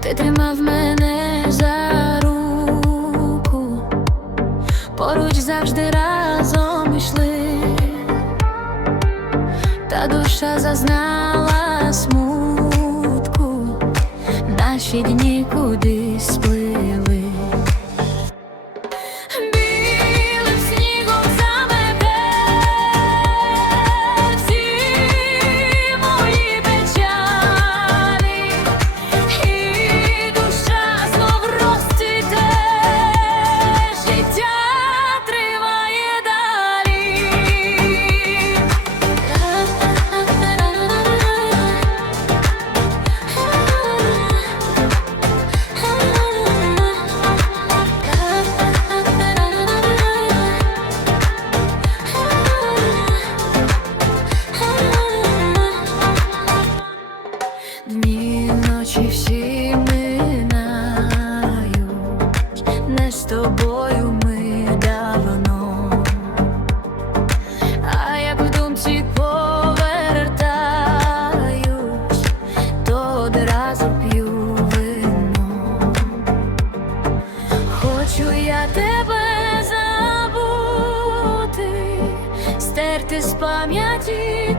ти тримав мене за руку, поруч завжди разом йшли, та душа зазнала смутку, наші дні кудись сплили. Стерти з пам'яті